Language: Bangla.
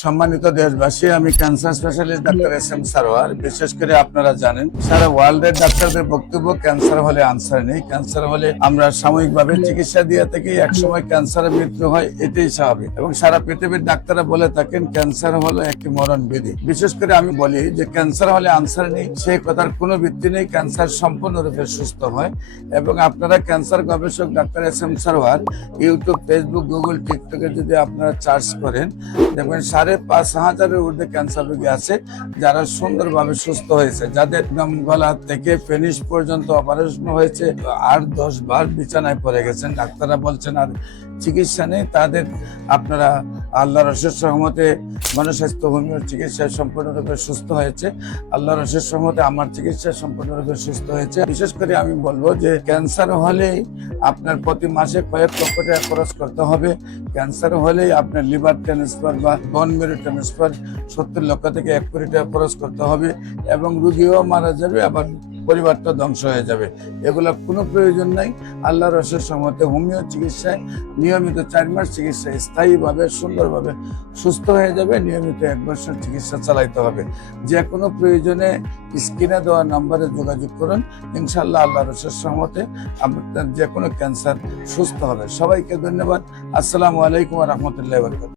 সম্মানিত দেশবাসী, আমি cancer specialist doctor SM Sarwar. বিশেষ করে আপনারা জানেন সারা ওয়ার্ল্ডের ডাক্তারদের বক্তব্য ক্যান্সার হলে আনসার নেই। ক্যান্সার হলে আমরা সাময়িকভাবে চিকিৎসা দিয়ে থাকি, একসময় ক্যান্সারের মৃত্যু হয়, এটাই স্বাভাবিক। এবং সারা পৃথিবীর ডাক্তাররা বলে থাকেন ক্যান্সার হলো একটি মরণ বিধি। বিশেষ করে আমি বলি যে ক্যান্সার হলে আনসার নেই, সেই কথার কোনো ভিত্তি নেই। ক্যান্সার সম্পূর্ণরূপে সুস্থ হয়। এবং আপনারা ক্যান্সার গবেষক doctor SM Sarwar YouTube, Facebook, Google, টিকটকে যদি আপনারা সার্চ করেন, দেখবেন 5,500-এর ঊর্ধ্বে ক্যান্সার রোগী আছে যারা সুন্দরভাবে সুস্থ হয়েছে, যাদের একদম গলা থেকে ফিনিশ পর্যন্ত অপারেশন হয়েছে, 8-10 বার বিছানায় পড়ে গেছেন, ডাক্তাররা বলছেন আর চিকিৎসা নেই। তাদের আপনারা আল্লাহর অশেষ রহমতে গণস্বাস্থ্য হোমিওর চিকিৎসায় সম্পূর্ণরূপে সুস্থ হয়েছে। আল্লাহর অশেষ রহমতে আমার চিকিৎসা সম্পূর্ণরূপে সুস্থ হয়েছে। বিশেষ করে আমি বলবো যে ক্যান্সার হলেই আপনার প্রতি মাসে কয়েক লক্ষ টাকা খরচ করতে হবে। ক্যান্সার হলেই আপনার লিভার ট্রান্সফার বা বোন মেরু ট্রান্সফার 70 লক্ষ থেকে 1 কোটি টাকা খরচ করতে হবে, এবং রুগীও মারা যাবে, আবার পরিবারটা ধ্বংস হয়ে যাবে। এগুলো কোনো প্রয়োজন নাই। আল্লাহর অশেষ রহমতে হোমিও চিকিৎসায় নিয়মিত 4 মাস চিকিৎসা স্থায়ীভাবে সুন্দরভাবে সুস্থ হয়ে যাবে। নিয়মিত 1 বছর চিকিৎসা চালাইতে হবে। যে কোনো প্রয়োজনে স্ক্রিনে দেওয়া নম্বরে যোগাযোগ করুন। ইনশাআল্লাহ আল্লাহর অশেষ রহমতে আপনার যে কোনো ক্যান্সার সুস্থ হবে। সবাইকে ধন্যবাদ। আসসালামু আলাইকুম ওয়া রাহমাতুল্লাহি ওয়া বারাকাতুহু।